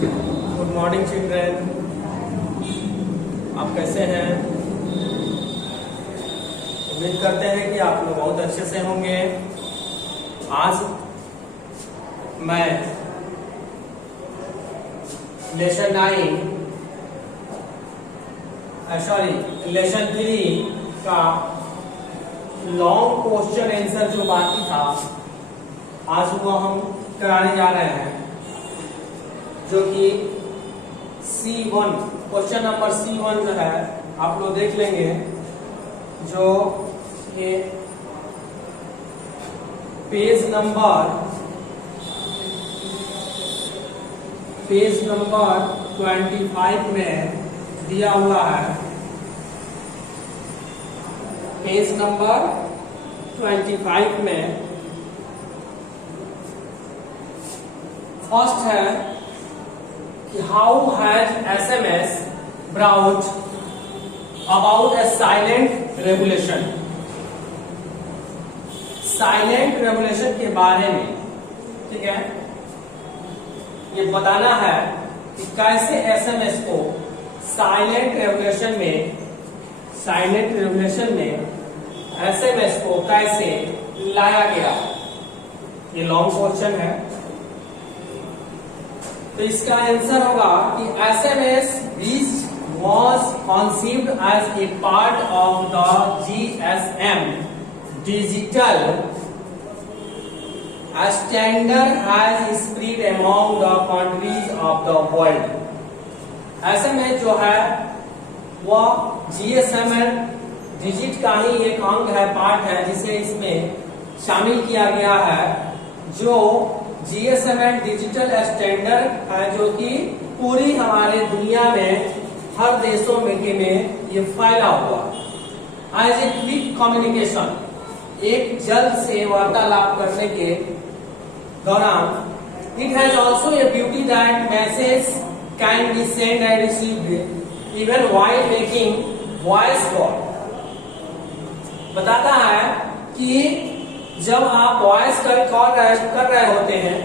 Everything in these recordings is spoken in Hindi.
गुड मॉर्निंग चिल्ड्रेन, आप कैसे हैं? उम्मीद करते हैं कि आप लोग बहुत अच्छे से होंगे। आज मैं लेसन 3 का लॉन्ग क्वेश्चन आंसर जो बाकी था आज वो हम कराने जा रहे हैं, जो कि C1 क्वेश्चन नंबर C1 जो है आप लोग देख लेंगे। जो ये पेज नंबर 25 में दिया हुआ है। पेज नंबर 25 में फर्स्ट है कि how has SMS brought about a silent revolution। Silent revolution के बारे में, ठीक है, ये बताना है कि कैसे SMS को साइलेंट रेवोल्यूशन में SMS को कैसे लाया गया। ये लॉन्ग क्वेश्चन है, तो इसका आंसर होगा कि SMS which was conceived as a part of the GSM digital standard has spread among the countries of the world। SMS जो है वह GSM डिजिट का ही एक अंग है, पार्ट है, जिसे इसमें शामिल किया गया है। जो GSM डिजिटल स्टैंडर्ड है, जो कि पूरी हमारे दुनिया में हर देशों में ये फैला हुआ। एज ए क्विक कम्युनिकेशन, एक जल्द से वार्तालाप करने के दौरान। It has also a beauty that message can be send and received even while making voice call. बताता है कि जब आप वॉइस कॉल कर रहे होते हैं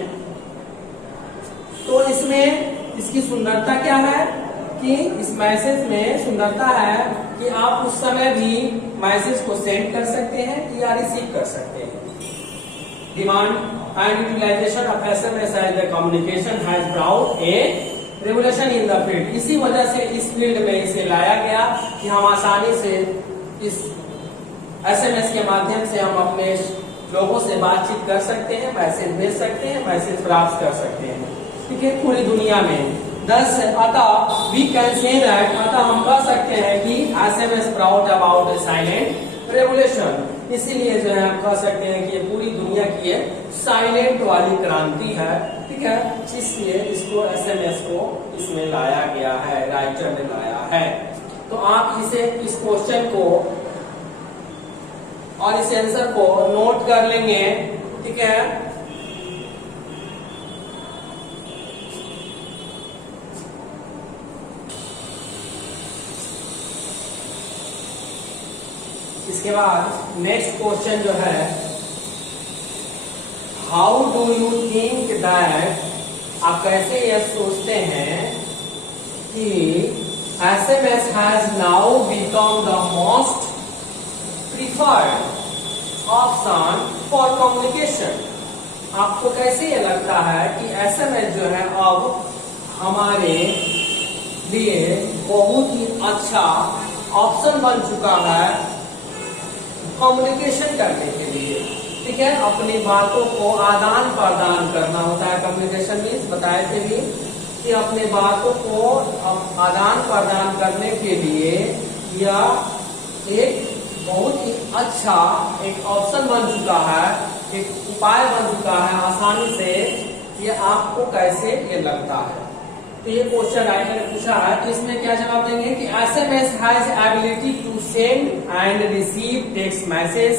तो इसमें इसकी सुंदरता क्या है कि इस मैसेज में सुंदरता है कि आप उस समय भी मैसेज को सेंड कर सकते हैं या रिसीव कर सकते हैं। Demand and utilisation of SMS as the communication has brought a revolution in the field. इसी वजह से इस फील्ड में इसे लाया गया कि हम आसानी से इस SMS के माध्यम से हम अपने लोगों से बातचीत कर सकते हैं, मैसेज भेज सकते हैं, मैसेज प्राप्त कर सकते हैं, ठीक है, पूरी दुनिया में। अतः वी कैन से दैट, अतः हम कह सकते हैं कि SMS brought about a silent revolution। इसीलिए जो है हम कह सकते हैं कि ये पूरी दुनिया की साइलेंट वाली क्रांति है, ठीक है। इसलिए इसको SMS को इसमें लाया गया है, राइटर ने लाया है। तो आप इस क्वेश्चन को और इस आंसर को नोट कर लेंगे, ठीक है। इसके बाद नेक्स्ट क्वेश्चन जो है, how do you think that, आप कैसे यह सोचते हैं कि SMS has now become the most preferred option for communication. आपको कैसे ये लगता है कि SMS जो है अब हमारे लिए बहुत ही अच्छा ऑप्शन बन चुका है कम्युनिकेशन करने के लिए, ठीक है। अपनी बातों को आदान प्रदान करना होता है कम्युनिकेशन मीन्स, बताए थे भी कि अपने बातों को आदान प्रदान करने के लिए यह एक बहुत ही अच्छा एक ऑप्शन बन चुका है, एक उपाय बन चुका है। आसानी से ये आपको कैसे ये लगता है, तो ये क्वेश्चन राइटर ने पूछा है। तो इसमें क्या जवाब देंगे कि SMS has ability to send and receive text message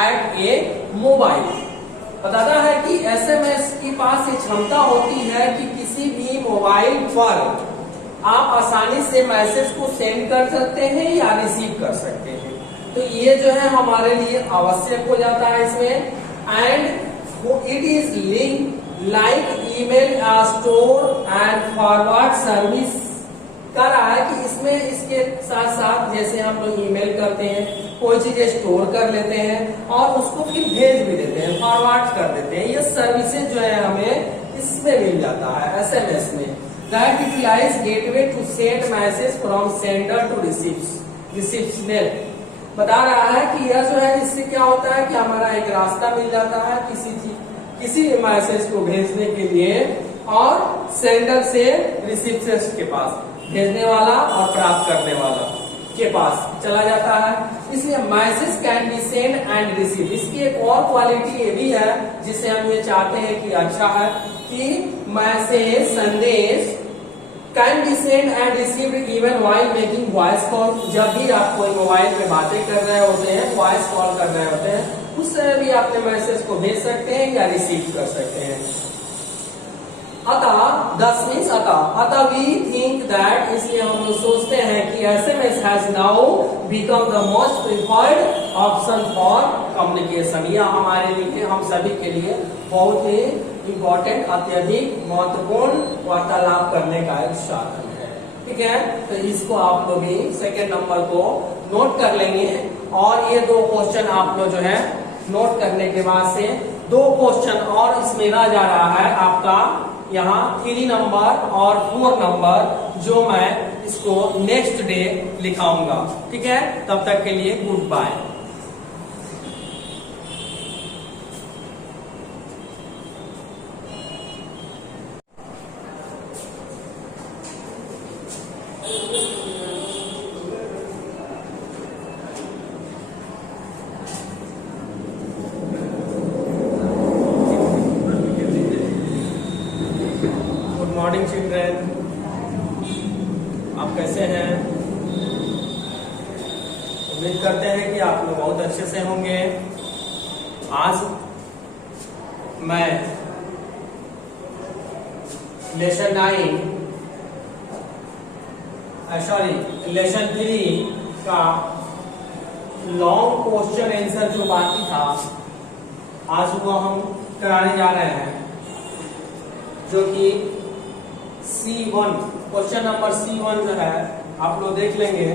at a mobile. बताता है कि SMS के पास ये क्षमता होती है कि किसी भी मोबाइल पर आप आसानी से मैसेज को सेंड कर सकते हैं या रिसीव कर सकते हैं। तो ये जो है हमारे लिए आवश्यक हो जाता है इसमें। And it is link like email store and forward service कर रहा है कि इसमें इसके साथ साथ जैसे हम लोग ईमेल करते हैं, कोई चीजें स्टोर कर लेते हैं और उसको फिर भेज भी देते हैं, फॉरवर्ड कर देते हैं। ये सर्विसेज जो है हमें इसमें मिल जाता है एसएमएस में। That utilise gateway to send message from sender to recipient. बता रहा है कि यह जो है इससे क्या होता है कि हमारा एक रास्ता मिल जाता है किसी मैसेज को भेजने के लिए और सेंडर से रिसिप्शनिस्ट के पास, भेजने वाला और प्राप्त करने वाला के पास चला जाता है। इसलिए message can be send and receive. इसकी एक और क्वालिटी ये भी है जिसे हम ये चाहते हैं कि अच्छा है कि मैसेज संदेश can be send and received even while making voice call. जब भी आप कोई मोबाइल पे बातें कर रहे होते हैं, वॉइस कॉल कर रहे होते हैं, उस समय भी अपने मैसेज को भेज सकते हैं या रिसीव कर सकते हैं। अतः 10 मीन्स अतः वी थिंक दैट, इसलिए हम लोग सोचते हैं कि SMS has now become the most preferred option for communication. यह हमारे लिए, हम सभी के लिए बहुत ही इम्पोर्टेंट, अत्यधिक महत्वपूर्ण वार्तालाप करने का एक साधन है। ठीक है, तो इसको आप लोग भी सेकेंड नंबर को नोट कर लेंगे और ये 2 क्वेश्चन आप लोग जो है नोट करने के बाद से 2 क्वेश्चन और इसमें रह जा रहा है आपका यहाँ 3 नंबर और 4 नंबर, जो मैं इसको नेक्स्ट डे लिखाऊंगा। ठीक है, तब तक के लिए गुड बाय। मॉर्निंग चिल्ड्रेन, आप कैसे हैं? उम्मीद करते हैं कि आप लोग बहुत अच्छे से होंगे। आज मैं लेसन 3 का लॉन्ग क्वेश्चन आंसर जो बाकी था आज वो हम कराने जा रहे हैं, जो कि C1 क्वेश्चन नंबर C1 जो है आप लोग देख लेंगे,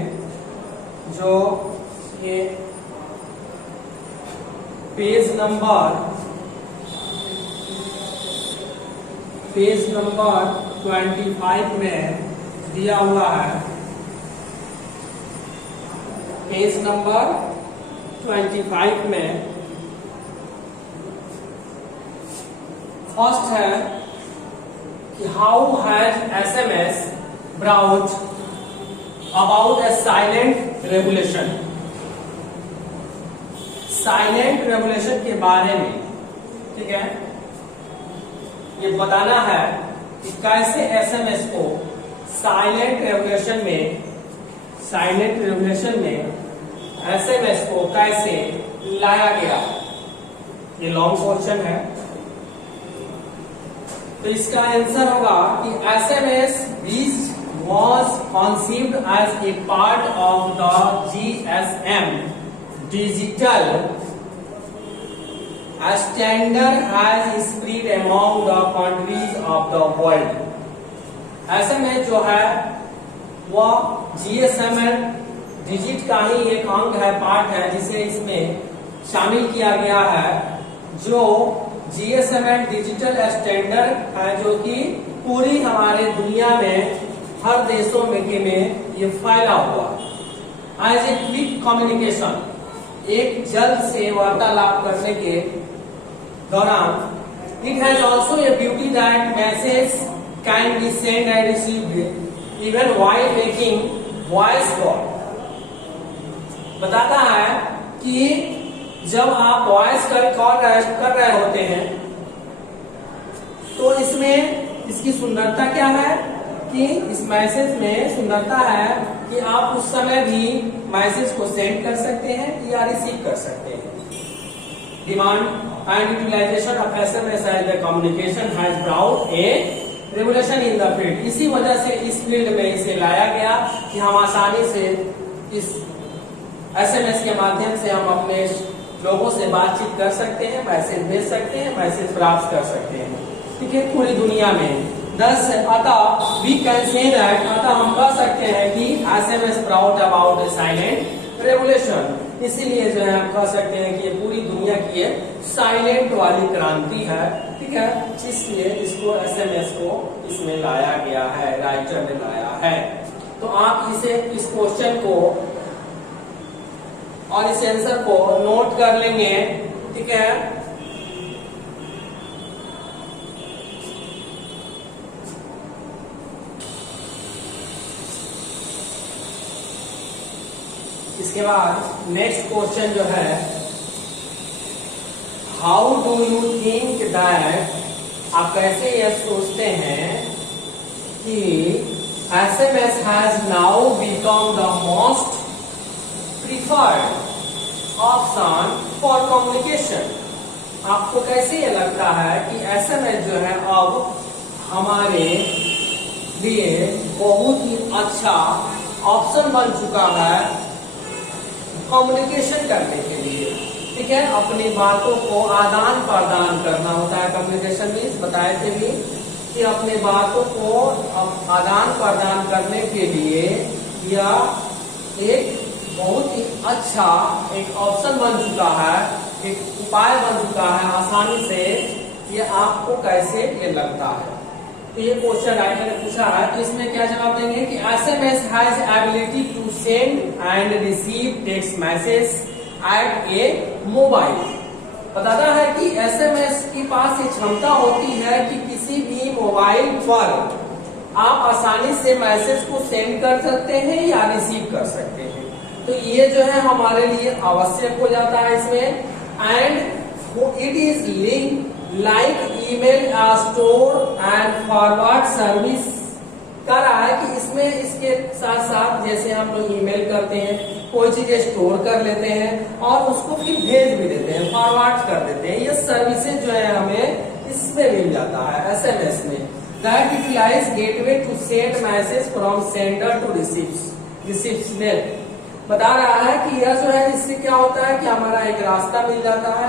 जो ये पेज नंबर 25 में दिया हुआ है। पेज नंबर 25 में फर्स्ट है How has SMS brought about a silent revolution? Silent revolution के बारे में, ठीक है, ये बताना है कि कैसे एसएमएस को साइलेंट रेवोल्यूशन में एसएमएस को कैसे लाया गया। ये लॉन्ग क्वेश्चन है, तो इसका आंसर होगा कि SMS was conceived as a part of the GSM digital standard has spread among the countries of the world। SMS जो है वह GSM डिजिट का ही एक अंग है, पार्ट है, जिसे इसमें शामिल किया गया है, जो GSM डिजिटल स्टैंडर्ड है, जो कि पूरी हमारे दुनिया में हर देशों में ये फैला हुआ। एज ए क्विक कम्युनिकेशन, एक जल्द से वार्तालाप करने के दौरान, it has also a beauty that message can be send and received even while making voice call. बताता है कि जब आप वॉइस कॉल कर रहे होते हैं तो इसमें इसकी सुंदरता क्या है कि इस मैसेज में सुंदरता है कि आप उस समय भी मैसेज को सेंड कर सकते हैं या रिसीव कर सकते हैं। Demand and utilisation of SMS as the communication has brought a revolution in the field. इसी वजह से इस फील्ड में इसे लाया गया कि हम आसानी से इस एसएमएस के माध्यम से हम अपने लोगों से बातचीत कर सकते हैं, मैसेज भेज सकते हैं, मैसेज प्राप्त कर सकते हैं। ठीक है, पूरी दुनिया में। दस अतः वी कैन से दैट, अतः हम कह सकते हैं कि SMS brought about A silent revolution, इसीलिए जो है हम कह सकते हैं कि ये पूरी दुनिया की साइलेंट वाली क्रांति है। ठीक है, इसलिए इसको एसएमएस को इसमें लाया गया है, राइटर ने लाया है। तो आप इसे इस क्वेश्चन को और इस आंसर को नोट कर लेंगे। ठीक है, इसके बाद नेक्स्ट क्वेश्चन जो है, how do you think that, आप कैसे यह सोचते हैं कि SMS has now become the most preferred option for communication. आपको कैसे ये लगता है कि एसएमएस जो है अब हमारे लिए बहुत ही अच्छा ऑप्शन बन चुका है कम्युनिकेशन करने के लिए। ठीक है, अपनी बातों को आदान प्रदान करना होता है कम्युनिकेशन मीन्स, बताए थे भी कि अपने बातों को आदान प्रदान करने के लिए यह एक बहुत ही अच्छा एक ऑप्शन बन चुका है, एक उपाय बन चुका है आसानी से। ये आपको कैसे ये लगता है? तो ये क्वेश्चन राइटर ने पूछा है, तो इसमें क्या जवाब देंगे कि SMS has ability to send and receive text message at a mobile. बताता है कि एसएमएस के पास ये क्षमता होती है कि किसी भी मोबाइल पर आप आसानी से मैसेज को सेंड कर सकते हैं या रिसीव कर सकते हैं। तो ये जो है हमारे लिए आवश्यक हो जाता है इसमें। And it is link like email store and forward service कर रहा है कि इसमें इसके साथ साथ जैसे हम लोग ईमेल करते हैं, कोई चीजें स्टोर कर लेते हैं और उसको फिर भेज भी देते हैं, फॉरवर्ड कर देते हैं। ये सर्विसेज जो है हमें इसमें मिल जाता है एसएमएस में। That utilise gateway to send message from sender to receptioner. बता रहा है कि यह जो है इससे क्या होता है कि हमारा एक रास्ता मिल जाता है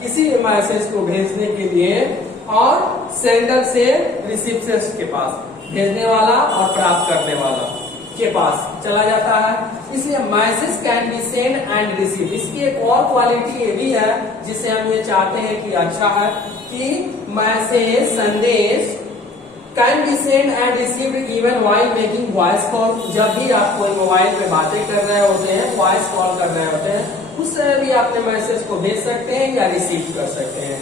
किसी मैसेज को भेजने के लिए, और सेंडर से रिसीप्शनिस्ट के पास, भेजने वाला और प्राप्त करने वाला के पास चला जाता है। इसलिए message can be send and receive. इसकी एक और क्वालिटी ये भी है जिसे हम ये चाहते हैं कि अच्छा है कि मैसेज संदेश can be send and received even while making voice call. जब भी आप कोई मोबाइल पे बातें कर रहे होते हैं, वॉइस कॉल कर रहे होते हैं, उस समय भी अपने मैसेज को भेज सकते हैं या रिसीव कर सकते हैं।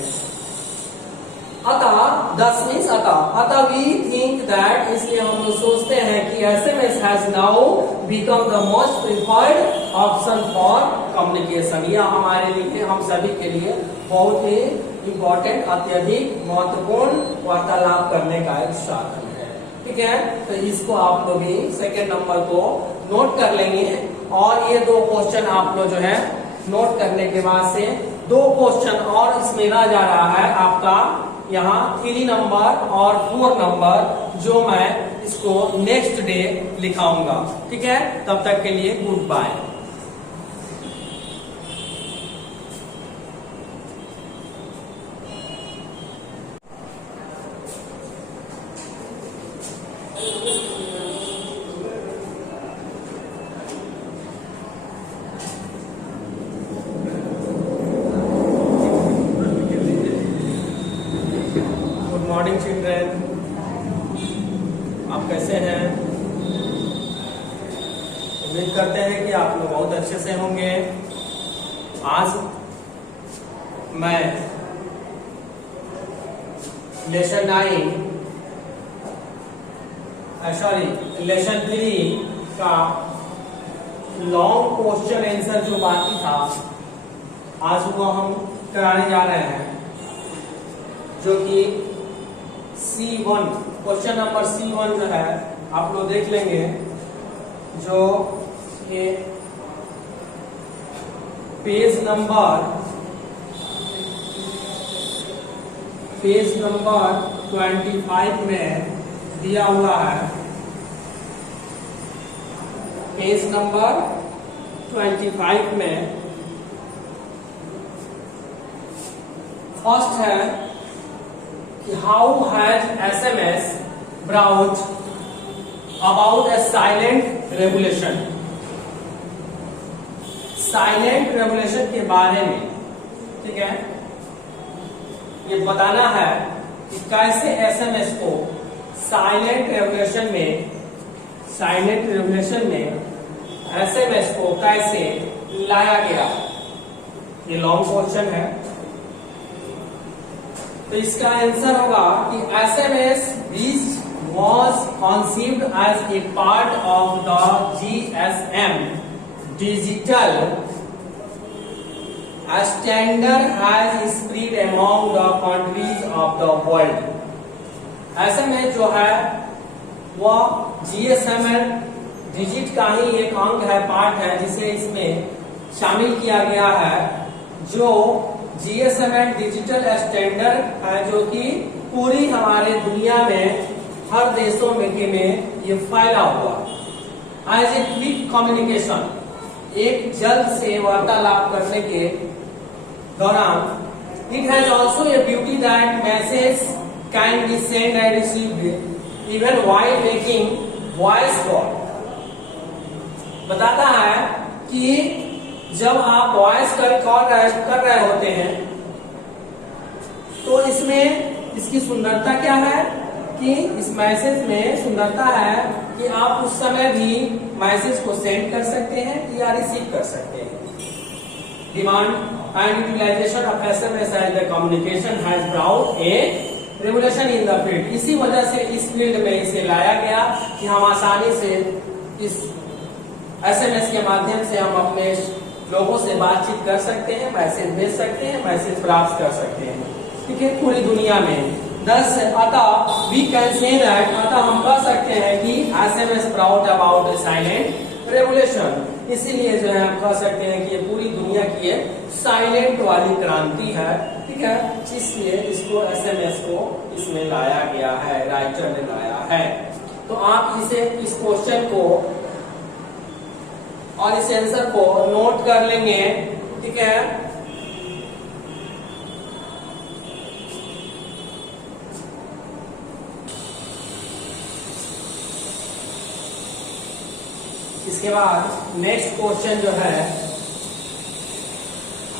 अतः 10 मीन्स अतः वी थिंक दैट, इसलिए हम लोग सोचते हैं कि SMS has now become the most preferred option for communication. यह हमारे लिए, हम सभी के लिए बहुत ही इम्पोर्टेंट, अत्यधिक महत्वपूर्ण वार्तालाप करने का एक साधन है। ठीक है, तो इसको आप लोग भी सेकेंड नंबर को नोट कर लेंगे। और ये 2 क्वेश्चन आप लोग जो है नोट करने के बाद से 2 क्वेश्चन और इसमें रह जा रहा है आपका यहाँ 3 नंबर और 4 नंबर, जो मैं इसको नेक्स्ट डे लिखाऊंगा। ठीक है, तब तक के लिए गुड बाय। मॉर्निंग चिल्ड्रेन, आप कैसे हैं? उम्मीद करते हैं कि आप लोग बहुत अच्छे से होंगे। आज मैं लेसन 3 का लॉन्ग क्वेश्चन आंसर जो बाकी था आज वो हम कराने जा रहे हैं, जो कि C1 क्वेश्चन नंबर C1 जो है आप लोग देख लेंगे, जो ये पेज नंबर 25 में दिया हुआ है। पेज नंबर 25 में फर्स्ट है कि how has SMS brought about A silent revolution, silent revolution के बारे में, ठीक है, ये बताना है कि कैसे एसएमएस को साइलेंट रेवोल्यूशन में एसएमएस को कैसे लाया गया। ये लॉन्ग क्वेश्चन है, तो इसका आंसर होगा कि SMS was conceived as a part of the GSM digital standard has spread among the countries of the world। SMS जो है वह GSM डिजिट का ही एक अंग है, पार्ट है, जिसे इसमें शामिल किया गया है, जो GSM डिजिटल स्टैंडर्ड है, जो कि पूरी हमारे दुनिया में हर देशों में ये फैला हुआ। एज ए क्विक कम्युनिकेशन, एक जल्द से वार्तालाप करने के दौरान, it has also a beauty that message can be send and received even while making voice call. बताता है कि जब आप वॉइस कॉल कर रहे होते हैं तो इसमें इसकी सुंदरता क्या है कि इस मैसेज में सुंदरता है कि आप उस समय भी मैसेज को सेंड कर सकते हैं या रिसीव कर सकते हैं। Demand and utilisation of SMS as the communication has brought a revolution in the field. इसी वजह से इस फील्ड में इसे लाया गया कि हम आसानी से इस एसएमएस के माध्यम से हम अपने लोगों से बातचीत कर सकते हैं, मैसेज भेज सकते हैं, मैसेज प्राप्त कर सकते हैं, ठीक है, पूरी दुनिया में। अतः वी कैन से दैट, अतः हम कह सकते हैं कि SMS brought about A silent revolution. इसीलिए जो है हम कह सकते हैं कि ये पूरी दुनिया की साइलेंट वाली क्रांति है, ठीक है, इसलिए इसको एसएमएस को इसमें लाया गया है, राइटर ने लाया है। तो आप इस क्वेश्चन को और इस आंसर को नोट कर लेंगे, ठीक है। इसके बाद नेक्स्ट क्वेश्चन जो है,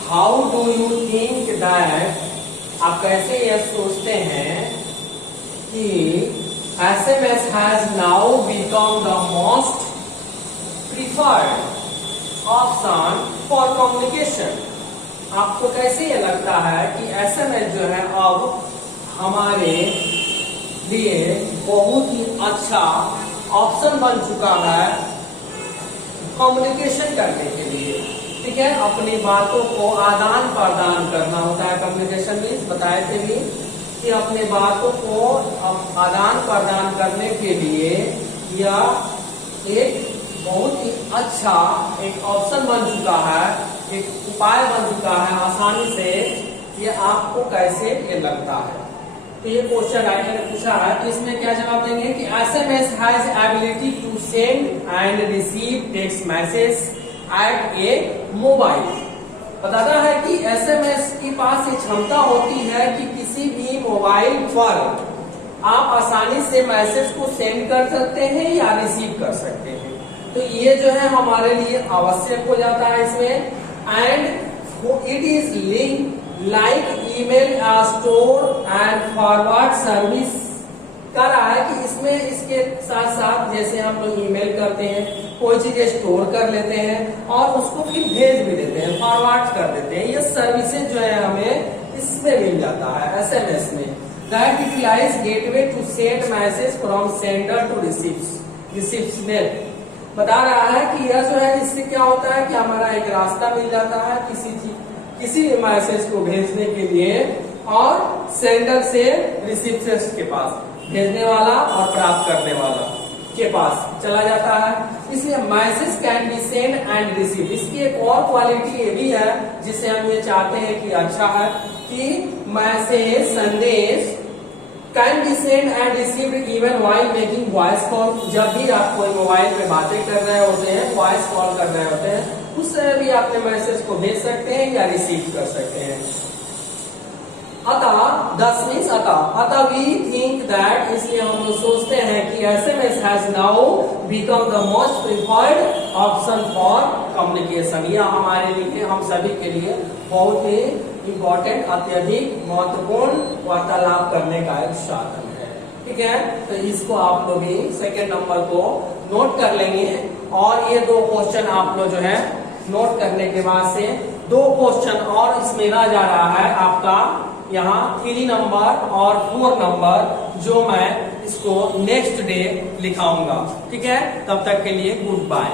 how do you think that, आप कैसे यह सोचते हैं कि SMS has now become the most preferred option for communication. आपको कैसे ये लगता है कि एसएमएस जो है अब हमारे लिए बहुत ही अच्छा ऑप्शन बन चुका है कम्युनिकेशन करने के लिए, ठीक है। अपनी बातों को आदान प्रदान करना होता है कम्युनिकेशन मीन्स, बताए थे भी कि अपने बातों को आदान प्रदान करने के लिए यह एक बहुत ही अच्छा एक ऑप्शन बन चुका है, एक उपाय बन चुका है आसानी से। ये आपको कैसे ये लगता है, तो ये क्वेश्चन राइटर ने पूछा है, तो इसमें क्या जवाब देंगे कि SMS has ability to send and receive text message at a mobile. बताता है कि एसएमएस के पास ये क्षमता होती है कि किसी भी मोबाइल पर आप आसानी से मैसेज को सेंड कर सकते हैं या रिसीव कर सकते हैं। तो ये जो है हमारे लिए आवश्यक हो जाता है इसमें। And it is link like email store and forward service कर रहा है कि इसमें इसके साथ साथ जैसे हम लोग ईमेल करते हैं, कोई चीज स्टोर कर लेते हैं और उसको फिर भेज भी देते हैं, फॉरवर्ड कर देते हैं। ये सर्विसेज जो है हमें इसमें मिल जाता है एसएमएस में। That utilise gateway to send message from sender to receptioner. बता रहा है कि यह जो है इससे क्या होता है कि हमारा एक रास्ता मिल जाता है किसी मैसेज को भेजने के लिए, और सेंडर से रिसीप्शनिस्ट के पास, भेजने वाला और प्राप्त करने वाला के पास चला जाता है। इसलिए message can be send and receive. इसकी एक और क्वालिटी ये भी है जिसे हम ये चाहते हैं कि अच्छा है कि मैसेज संदेश can be send and received even while making voice call. जब भी आप कोई मोबाइल पे बातें कर रहे होते हैं, वॉइस कॉल कर रहे होते हैं, उस समय भी अपने मैसेज को भेज सकते हैं या रिसीव कर सकते हैं। अतः 10 मीन्स अतः वी थिंक दैट, इसलिए हम लोग सोचते हैं कि SMS has now become the most preferred option for communication. यह हमारे लिए, हम सभी के लिए बहुत ही इम्पोर्टेंट, अत्यधिक महत्वपूर्ण वार्तालाप करने का एक साधन है। ठीक है, तो इसको आप लोग भी सेकेंड नंबर को नोट कर लेंगे। और ये 2 क्वेश्चन आप लोग जो है नोट करने के बाद से 2 क्वेश्चन और इसमें रह जा रहा है आपका यहाँ 3 नंबर और 4 नंबर, जो मैं इसको नेक्स्ट डे लिखाऊंगा। ठीक है, तब तक के लिए गुड बाय।